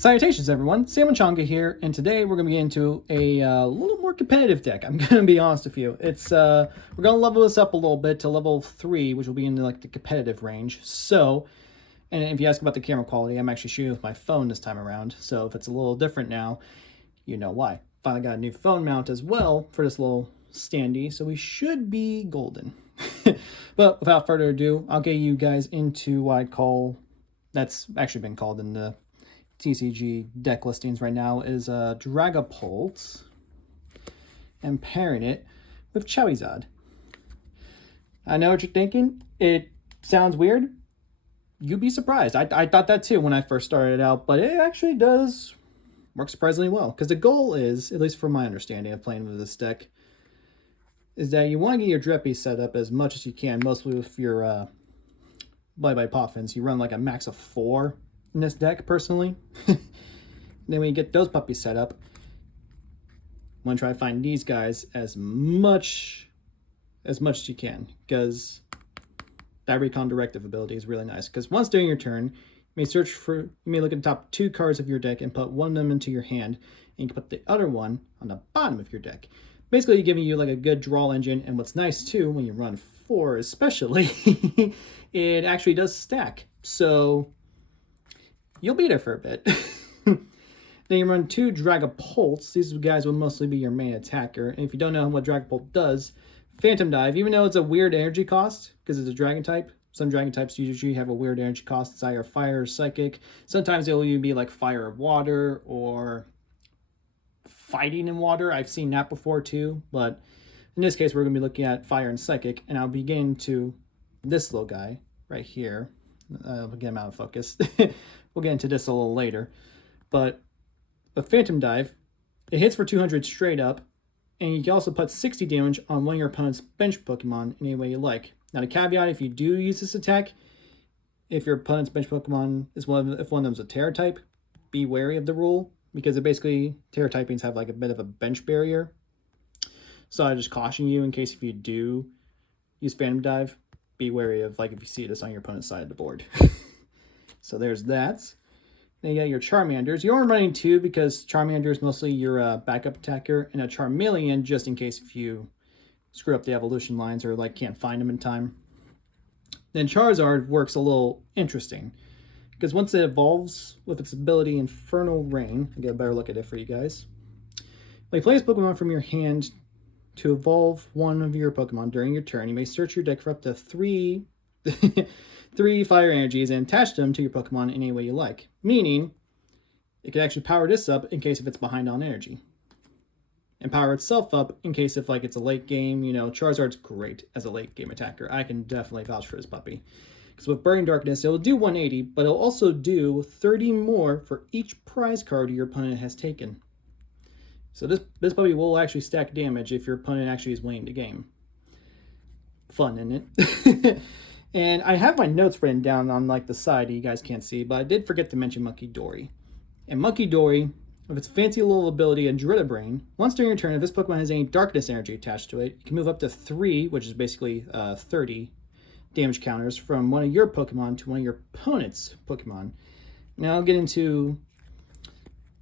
Salutations everyone, Sam Changa here, and today we're going to get into a little more competitive deck. I'm going to be honest with you. We're going to level this up a little bit to level 3, which will be in like the competitive range. So, and if you ask about the camera quality, I'm actually shooting with my phone this time around. So if it's a little different now, you know why. Finally got a new phone mount as well for this little standee, so we should be golden. But without further ado, I'll get you guys into what I call, that's actually been called in the TCG deck listings right now, is Dragapult, and pairing it with Charizard. I know what you're thinking. It sounds weird. You'd be surprised. I thought that too when I first started out, but it actually does work surprisingly well. Because the goal is, at least from my understanding of playing with this deck, is that you want to get your Dreppy set up as much as you can, mostly with your Bye-Bye Poffins. You run like a max of 4 in this deck, personally. Then when you get those puppies set up, I'm going to try to find these guys as much as you can, because that Recon Directive ability is really nice. Because once during your turn, you may look at the top 2 cards of your deck and put one of them into your hand, and you can put the other one on the bottom of your deck. Basically giving you like a good draw engine. And what's nice too, when you run 4 especially, it actually does stack. So you'll be there for a bit. Then you run 2 Dragapults. These guys will mostly be your main attacker. And if you don't know what Dragapult does, Phantom Dive, even though it's a weird energy cost, because it's a dragon type, some dragon types usually have a weird energy cost. It's either fire or psychic. Sometimes it will be like fire or water, or fighting in water. I've seen that before too. But in this case, we're going to be looking at fire and psychic. And I'll be getting to this little guy right here. We'll get him out of focus. We'll get into this a little later. But a Phantom Dive, it hits for 200 straight up, and you can also put 60 damage on one of your opponent's bench Pokemon any way you like. Now, the caveat, if you do use this attack, if your opponent's bench Pokemon is if one of them is a Terra type, be wary of the rule, because it basically, Terra typings have like a bit of a bench barrier. So I just caution you, in case if you do use Phantom Dive, be wary of like if you see this on your opponent's side of the board. So there's that. Then you got your Charmanders. You're only running 2 because Charmander is mostly your backup attacker, and a Charmeleon just in case if you screw up the evolution lines or like can't find them in time. Then Charizard works a little interesting, because once it evolves with its ability Infernal Rain, I'll get a better look at it for you guys. When you play this Pokemon from your hand to evolve one of your Pokemon during your turn, you may search your deck for up to 3 fire energies and attach them to your Pokemon in any way you like. Meaning, it can actually power this up in case if it's behind on energy. And power itself up in case if like it's a late game, you know, Charizard's great as a late game attacker. I can definitely vouch for this puppy. Because with Burning Darkness, it'll do 180, but it'll also do 30 more for each prize card your opponent has taken. So this puppy will actually stack damage if your opponent actually is winning the game. Fun, isn't it? And I have my notes written down on like the side that you guys can't see, but I did forget to mention Monkey Dory. And Monkey Dory, with its fancy little ability Adrita Brain, once during your turn, if this Pokemon has any darkness energy attached to it, you can move up to 3, which is basically 30 damage counters from one of your Pokemon to one of your opponent's Pokemon. Now I'll get into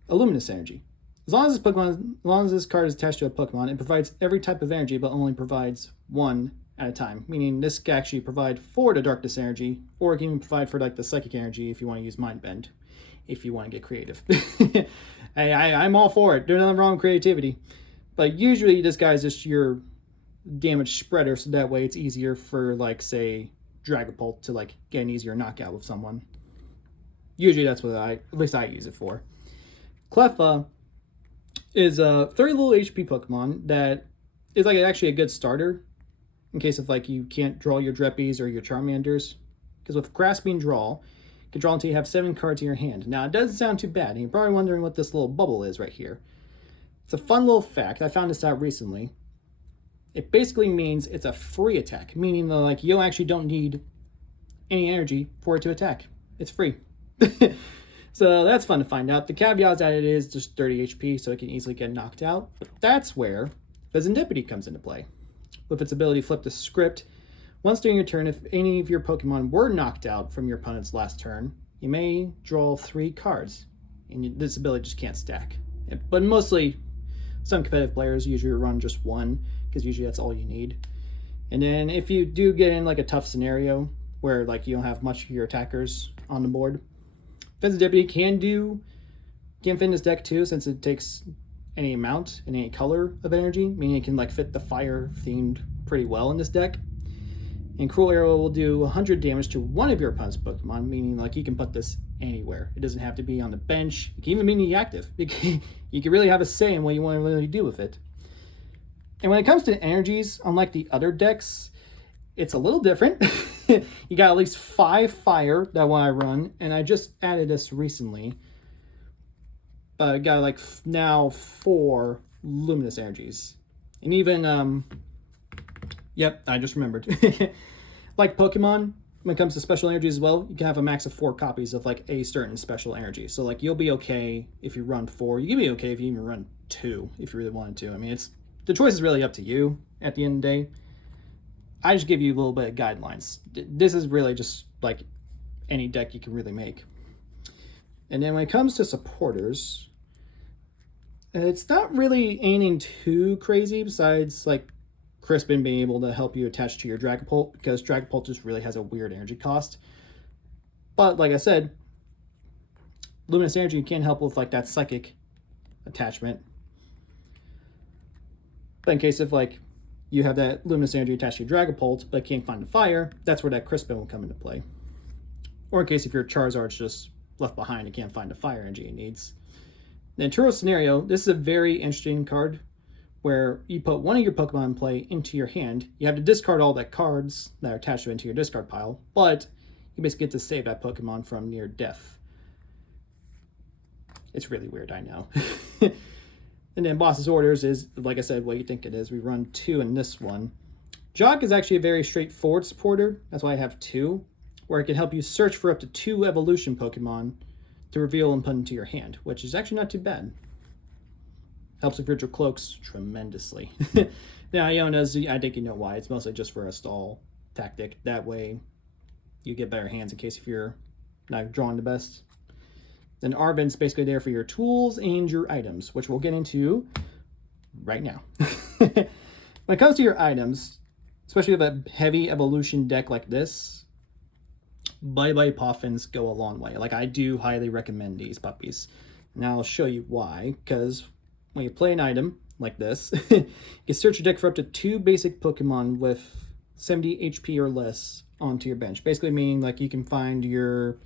Illuminous Energy. As long as this card is attached to a Pokemon, it provides every type of energy, but only provides 1 at a time. Meaning this can actually provide for the darkness energy, or it can even provide for like the psychic energy if you want to use Mind Bend, if you want to get creative. I'm all for it. There's nothing wrong with creativity. But usually this guy's just your damage spreader, so that way it's easier for like say Dragapult to like get an easier knockout with someone. Usually that's what at least I use it for. Cleffa is a 30 little HP Pokemon that is like actually a good starter in case of like you can't draw your Dreppies or your Charmanders. Because with Grasping Draw, you can draw until you have 7 cards in your hand. Now it doesn't sound too bad, and you're probably wondering what this little bubble is right here. It's a fun little fact. I found this out recently. It basically means it's a free attack, meaning that like you actually don't need any energy for it to attack. It's free. So that's fun to find out. The caveat is that it is just 30 HP, so it can easily get knocked out. But that's where Pheasantipity comes into play. With its ability to flip the script, once during your turn, if any of your Pokemon were knocked out from your opponent's last turn, you may draw 3 cards. and this ability just can't stack. But mostly, some competitive players usually run just one, because usually that's all you need. And then if you do get in like a tough scenario where like you don't have much of your attackers on the board, Defensive Deputy can fit in this deck too, since it takes any amount and any color of energy, meaning it can like fit the fire themed pretty well in this deck. And Cruel Arrow will do 100 damage to one of your opponent's Pokemon, meaning like you can put this anywhere. It doesn't have to be on the bench. It can even be in the active. You can really have a say in what you want to really do with it. And when it comes to energies, unlike the other decks, it's a little different. You got at least 5 fire that one I run, and I just added this recently. I got like now 4 luminous energies. And even, yep, I just remembered. Like Pokemon, when it comes to special energies as well, you can have a max of 4 copies of like a certain special energy. So like you'll be okay if you run 4. You can be okay if you even run 2 if you really wanted to. I mean, the choice is really up to you at the end of the day. I just give you a little bit of guidelines. This is really just like any deck you can really make. And then when it comes to supporters, it's not really anything too crazy besides like Crispin being able to help you attach to your Dragapult, because Dragapult just really has a weird energy cost. But like I said, Luminous Energy can help with like that psychic attachment. But in case of like you have that Luminous Energy attached to your Dragapult but can't find the fire, that's where that Crispin will come into play. Or in case if your Charizard's just left behind and can't find the fire energy it needs. In Turo Scenario, this is a very interesting card where you put one of your Pokemon in play into your hand. You have to discard all the cards that are attached into your discard pile, but you basically get to save that Pokemon from near death. It's really weird, I know. And then Boss's Orders is, like I said, what you think it is. We run 2 in this one. Jock is actually a very straightforward supporter. That's why I have 2, where it can help you search for up to 2 evolution Pokemon to reveal and put into your hand, which is actually not too bad. Helps with Virtual Cloaks tremendously. Now, Iona's, I think you know why. It's mostly just for a stall tactic. That way, you get better hands in case if you're not drawing the best. Then Arven's basically there for your tools and your items, which we'll get into right now. When it comes to your items, especially with a heavy evolution deck like this, Bye-Bye Poffins go a long way. Like, I do highly recommend these puppies. Now I'll show you why, because when you play an item like this, you can search your deck for up to 2 basic Pokemon with 70 HP or less onto your bench. Basically meaning like you can find your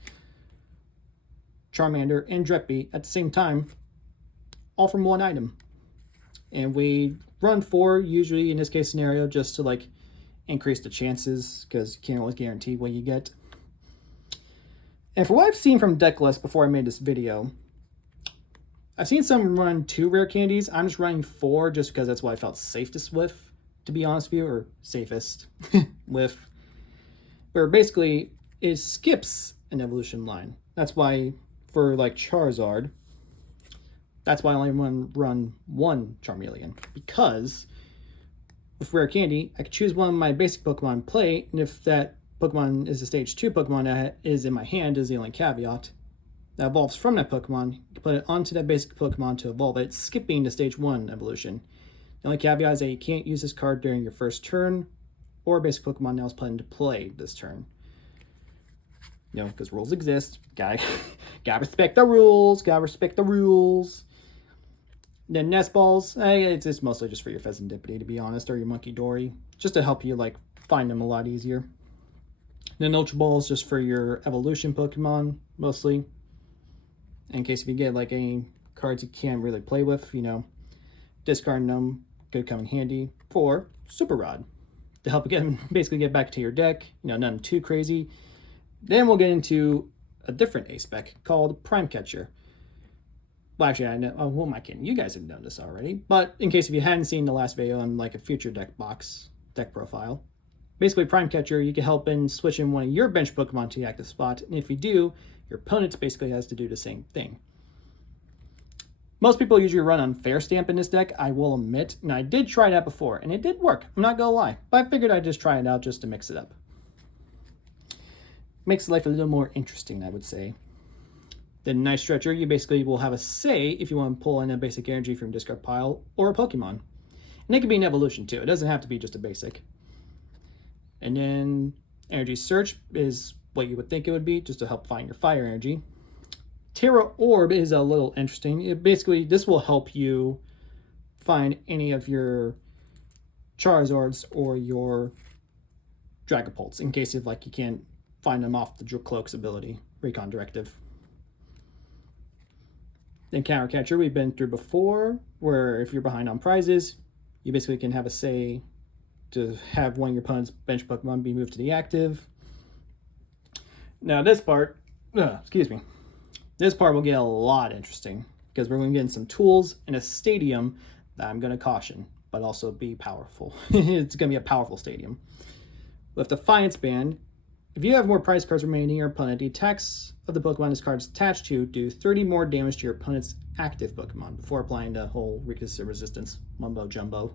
Charmander and Drepy at the same time, all from one item. And we run 4 usually in this case scenario just to like increase the chances, because you can't always guarantee what you get. And for what I've seen from deck lists before I made this video, I've seen some run 2 rare candies. I'm just running 4 just because that's what I felt safest with, to be honest with you, or safest with. Where basically it skips an evolution line. That's why for like Charizard, that's why I only run 1 Charmeleon, because with rare candy, I could choose one of my basic Pokemon in play, and if that Pokemon is a stage 2 Pokemon that is in my hand, is the only caveat, that evolves from that Pokemon, you can put it onto that basic Pokemon to evolve it, skipping the stage 1 evolution. The only caveat is that you can't use this card during your first turn, or basic Pokemon now is put into play this turn. You know, because rules exist. Gotta respect the rules. Gotta respect the rules. Then Nest Balls, it's mostly just for your Pheasantipity, to be honest, or your Monkey Dory, just to help you like find them a lot easier. Then Ultra Balls just for your evolution Pokemon, mostly. In case if you get like any cards you can't really play with, you know, discarding them could come in handy. For Super Rod, to help basically get back to your deck, you know, nothing too crazy. Then we'll get into a different A-Spec called Prime Catcher. Well, actually, I know, who am I kidding? You guys have known this already. But in case if you hadn't seen the last video on like a future deck profile, basically Prime Catcher, you can help in switching one of your bench Pokemon to the active spot. And if you do, your opponent basically has to do the same thing. Most people usually run on Fair Stamp in this deck, I will admit. And I did try that before, and it did work. I'm not gonna lie. But I figured I'd just try it out just to mix it up. Makes life a little more interesting, I would say. Then Night Stretcher, you basically will have a say if you want to pull in a basic energy from your discard pile or a Pokemon. And it can be an evolution too. It doesn't have to be just a basic. And then Energy Search is what you would think it would be, just to help find your fire energy. Terra Orb is a little interesting. Basically, this will help you find any of your Charizards or your Dragapults in case of like you can't find them off the Cloak's ability, Recon Directive. Then Counter Catcher we've been through before, where if you're behind on prizes, you basically can have a say to have one of your opponent's bench Pokemon be moved to the active. Now this part, this part will get a lot interesting because we're going to get in some tools in a stadium that I'm going to caution, but also be powerful. It's going to be a powerful stadium. With Defiance Band, if you have more prize cards remaining, your opponent, the attacks of the Pokemon this card is attached to do 30 more damage to your opponent's active Pokemon before applying the whole resistance mumbo jumbo.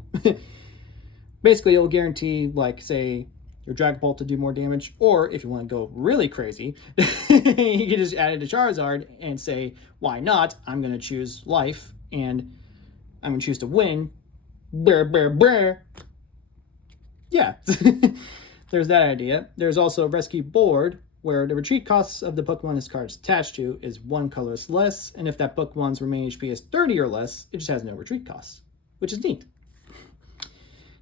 Basically, it'll guarantee, like, say, your Dragapult to do more damage, or if you want to go really crazy, you can just add it to Charizard and say, why not? I'm going to choose life, and I'm going to choose to win. Brr, brr, brr. Yeah, there's that idea. There's also Rescue Board, where the retreat costs of the Pokemon this card is attached to is 1 colorless less, and if that Pokemon's remaining HP is 30 or less, it just has no retreat costs, which is neat.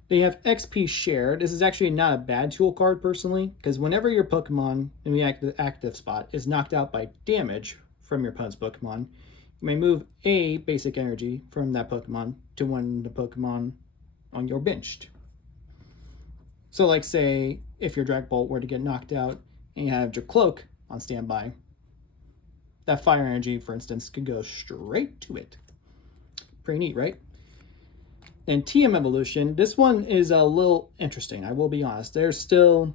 Then you have XP Shared. This is actually not a bad tool card, personally, because whenever your Pokemon in the active spot is knocked out by damage from your opponent's Pokemon, you may move a basic energy from that Pokemon to one of the Pokemon on your bench. So, like, say, if your Dragapult were to get knocked out and you have your Cloak on standby, that fire energy, for instance, could go straight to it. Pretty neat, right? And TM Evolution, this one is a little interesting, I will be honest. There's still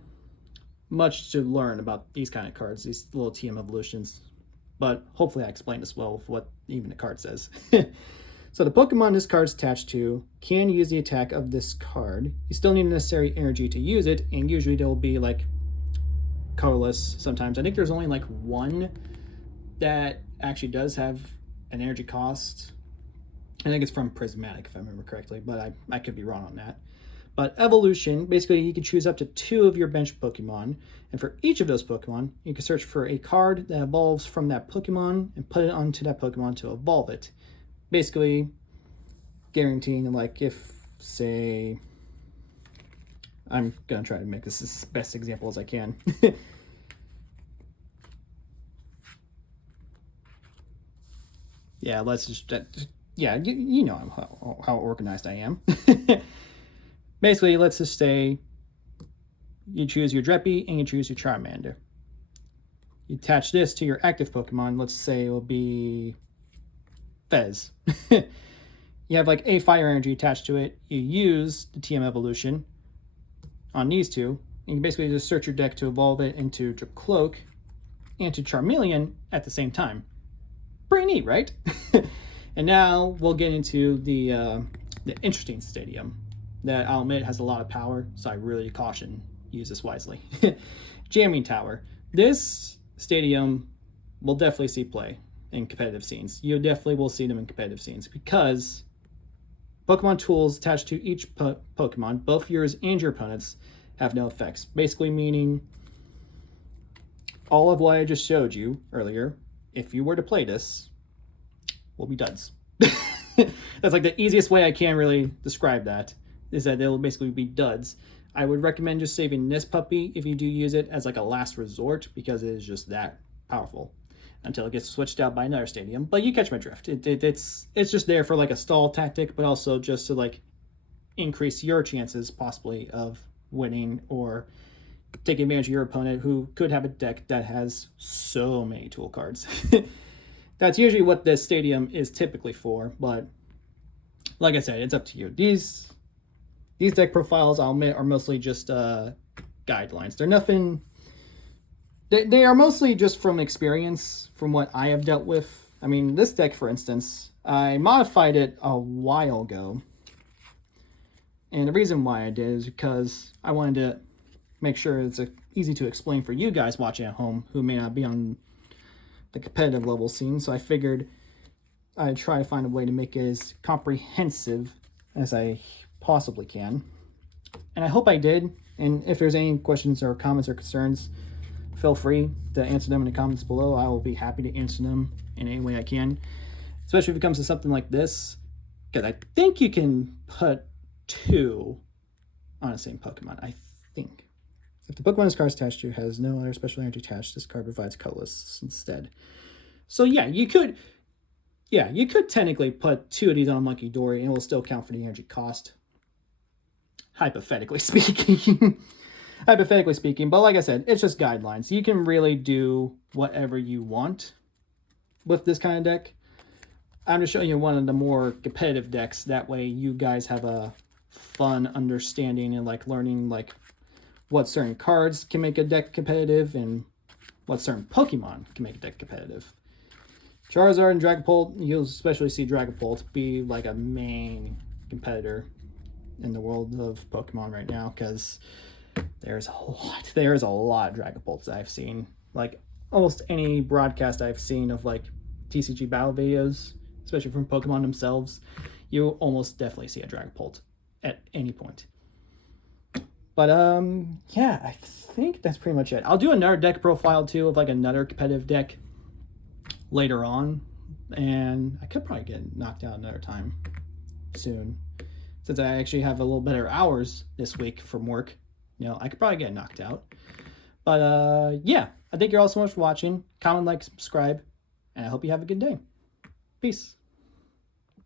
much to learn about these kind of cards, these little TM Evolutions. But hopefully I explained this well with what even the card says. So the Pokemon this card's attached to can use the attack of this card. You still need the necessary energy to use it, and usually there will be like colorless sometimes. I think there's only like one that actually does have an energy cost. I think it's from Prismatic, if I remember correctly, but I could be wrong on that. But Evolution, basically you can choose up to 2 of your bench Pokemon, and for each of those Pokemon, you can search for a card that evolves from that Pokemon and put it onto that Pokemon to evolve it. Basically guaranteeing, like, if, say, I'm going to try to make this as best example as I can. Yeah, let's just... yeah, you know how organized I am. Basically, let's just say you choose your Dreppy and you choose your Charmander. You attach this to your active Pokemon. Let's say it will be Fez. You have like a fire energy attached to it. You use the TM Evolution on these two. And you basically just search your deck to evolve it into Cloak and to Charmeleon at the same time. Pretty neat, right? And now we'll get into the interesting stadium that I'll admit has a lot of power, so I really caution use this wisely. Jamming Tower. This stadium will definitely see play in competitive scenes. You definitely will see them in competitive scenes because Pokemon tools attached to each Pokemon, both yours and your opponent's, have no effects. Basically meaning all of what I just showed you earlier, if you were to play this, will be duds. That's like the easiest way I can really describe that, is that they'll basically be duds. I would recommend just saving this puppy if you do use it as like a last resort, because it is just that powerful until it gets switched out by another stadium. But you catch my drift. It's just there for like a stall tactic, but also just to like increase your chances possibly of winning or taking advantage of your opponent who could have a deck that has so many tool cards. That's usually what this stadium is typically for, but like I said, it's up to you. These deck profiles, I'll admit, are mostly just guidelines. They're nothing... They are mostly just from experience, from what I have dealt with. I mean, this deck, for instance, I modified it a while ago. And the reason why I did is because I wanted to make sure it's easy to explain for you guys watching at home who may not be on the competitive level scene, so I figured I'd try to find a way to make it as comprehensive as I possibly can. And I hope I did. And if there's any questions or comments or concerns, feel free to answer them in the comments below. I will be happy to answer them in any way I can, especially if it comes to something like this, because I think you can put 2 on the same Pokemon. I think. If the Pokemon's card is attached to has no other special energy attached, this card provides colorless instead. So yeah, you could technically put 2 of these on Monkey Dory and it will still count for the energy cost. Hypothetically speaking. Hypothetically speaking, but like I said, it's just guidelines. You can really do whatever you want with this kind of deck. I'm just showing you one of the more competitive decks. That way you guys have a fun understanding and like learning like what certain cards can make a deck competitive and what certain Pokemon can make a deck competitive. Charizard and Dragapult, you'll especially see Dragapult be like a main competitor in the world of Pokemon right now, because there's a lot of Dragapults I've seen. Like almost any broadcast I've seen of like TCG battle videos, especially from Pokemon themselves, you almost definitely see a Dragapult at any point. But yeah, I think that's pretty much it. I'll do another deck profile too of like another competitive deck later on, and I could probably get knocked out another time soon, since I actually have a little better hours this week from work. You know, I could probably get knocked out. But yeah, I thank you all so much for watching. Comment, like, subscribe, and I hope you have a good day. Peace.